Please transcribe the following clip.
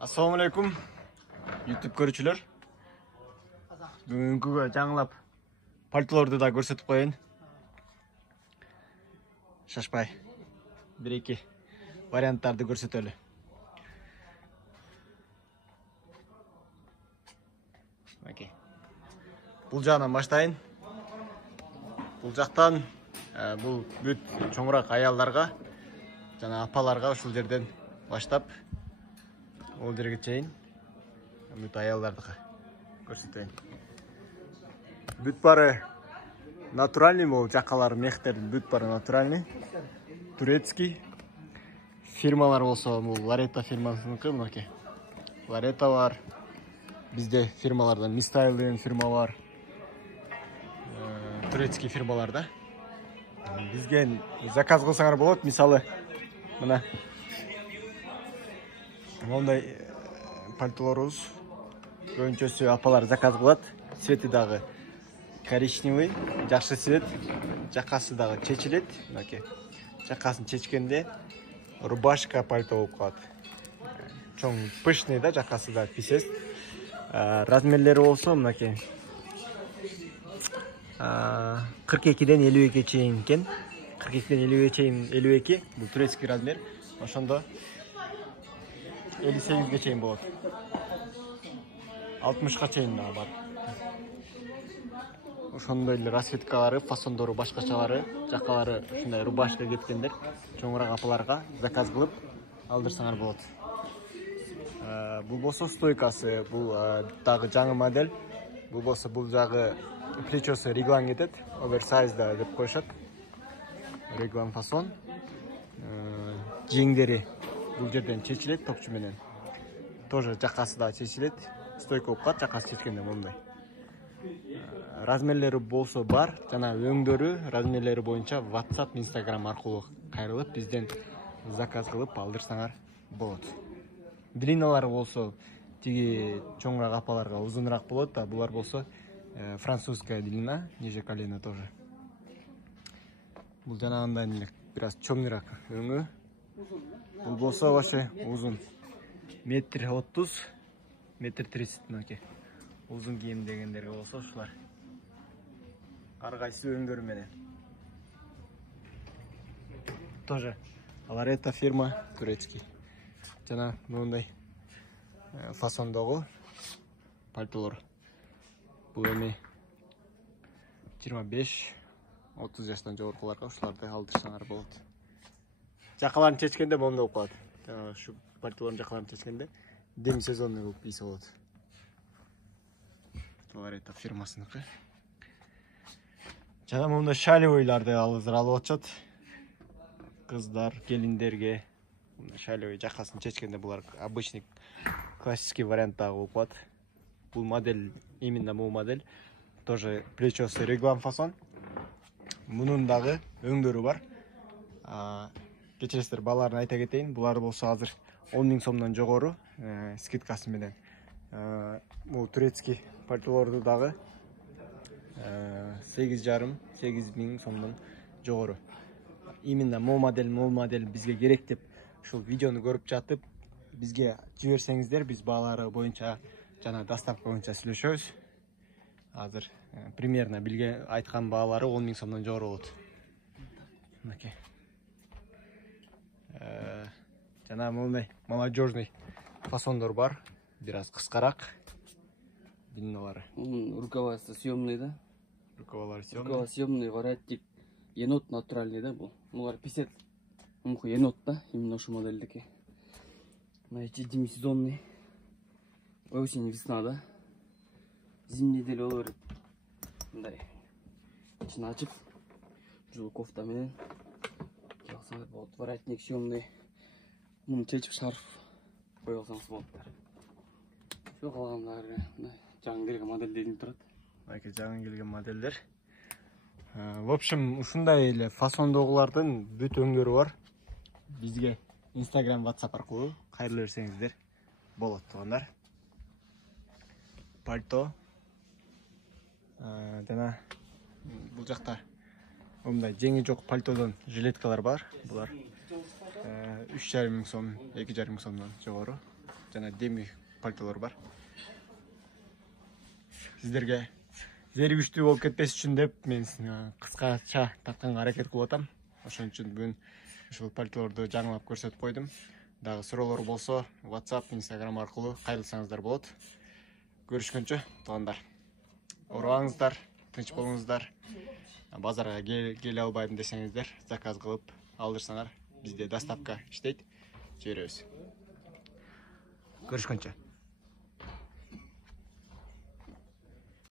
Assalamu alaikum YouTube көрүүчүлөр. Бүгүnkүгө жаңылап пальтолорду да көрсөтүп коеюн. Шашпай. 1-2 варианттарды көрсөтөлү. Окей. Бул жагынан баштайын. Бул жактан бул бүт чоңураак аялдарга жана апаларга ушул жерден баштап ол жерге чейин бүт аялдардыкы көрсөтөйүн. Бүт бары натуральный бул жакалар мехтердин бүт бары натуральный. Турецкий фирмалар болсо бул Ларета фирмасыныкы мынакей. Ларета бар. Бизде фирмалардан Мистайл деген фирма бар. Турецкий фирмалар да. Бизге заказ кылсаңар болот. Мисалы мына мондай пальтолорубуз көбүнчөсү апалар заказ кылат. Цвети дагы коричневый, жакшы цвет. Жакасы дагы чечилет. Мынакей. Жакасын чечкенде рубашка пальто болуп калат. Чоң пышный да, жакасы да писес. Размерлери болсо мынакей 42ден 52 чейин экен. 42ден 52 чейин 52 бул турецкий размер. Ошондо 58ге чейин болот. 60га чейин дагы бар. Ошондой эле расцветкалары, фасондору башкачалары, жакалары ушундай рубашка кеткендер чоңураак апаларга заказ кылып алдырсаңар болот. Бул болсо стойкасы, бул дагы жаңы модель. Бул болсо бул жагы плечосу реглан кетет, оверсайз да деп коюшат. Реглан фасон. Жеңдери бул жерден чечилет топчу менен. Тоже жакасы да чечилет. Стойка болуп калат, жакасы чечкенде мондай. Размерлери болсо бар, жана өңдөрү размерлери боюнча WhatsApp, Instagram аркылуу кайрылып бизден заказ кылып алдырсаңар болот. Длиналары болсо тиги чоңураак апаларга узунураак болот, а булар болсо французская длина, ниже колена тоже. Бул жанагындан эле бираз чоңураак өңү. Бул болсо вообще узун. 1.30 м, 1.30 м мынакей. Узун кийим дегендерге болсо ушулар. Ар кайсы өңдөрү менен. Тоже Ларета фирма турецкий. Жана мындай фасондогу пальтолор. Бул эми 25-30 жаштан жогоркуларга ушуларды алдырсаңар болот. Жакаларын чечкенде моундай болуп калат. Жана ушу пальтолордун жакаларын чечкенде демисезонный болуп ийсе болот. Ларета фирмасыныкы. Жана моундай шалевойларды алып атышат. Кыздар, келиндерге шалевой жакасын чечкенде булар обычный классический варианттагы болуп калат. Бул модель, именно бул модель. Тоже плечосы реглан фасон. Мунун дагы өңдөрү бар. Кечиресиздер, балаларын айта кетейин. Булар болсо азыр 10 000 сомдон жогору скидкасы менен. Бул турецкий пальтолорду дагы 8,5-8 000 сомдон жогору. Именно могу модель бизге керек деп ушул видеону көрүп жатып, бизге жиберсеңиздер, биз баалары боюнча жана доставка боюнча сүйлөшөбүз. Азыр примерно билге айткан баалары 10 000 сомдон жогору болот. Мынакей. Жана мындай молодежный фасондор бар, бираз кыскараак. Длиналары. Рукава съемный, да? Рукава съемный, воротник. Енот натуральный, да, бул? Булар писет. Муху енот, да? Именно ушу модельдики. Найти демисезонный. Осень, весна, да? Зимний деле боло берет. Мындай. Ичин ачып, жул кофта менен кийсаңыз болот. Воротник съемный. Муну чечип шарф коюп алсаңыз болот. Ошо калгандары жаңы келген модельдерден турат. Мынакей жаңы келген модельдер. В общем, ушундай эле фасондогулардын бүт өңдөрү бар. Бизге Instagram, WhatsApp аркылуу кайрыла берсеңиздер болот туугандар. Пальто. Жана бул жакта мындай жеңи жок пальтодон жилеткалар бар. Булар 3,5 сом, 2,5 сомдон жогору. жана деми пальтолор бар. Сиздерге зеригиштүү болуп кетпес үчүн деп мен кыскача тартканга аракет кылып атам. Ошон үчүн бүгүн ушул пальтолорду жаңылап көрсөтүп койдум. Дагы суроолор болсо WhatsApp, Instagram аркылуу кайрылсаңыздар болот. Көрүшкөнчө туугандар. Оорубаңыздар, тынч болуңуздар. Базарга келе албайм десеңиздер, заказ кылып алдырсаңар, бизде доставка иштейт. Жиберебиз. Görüşkünçe.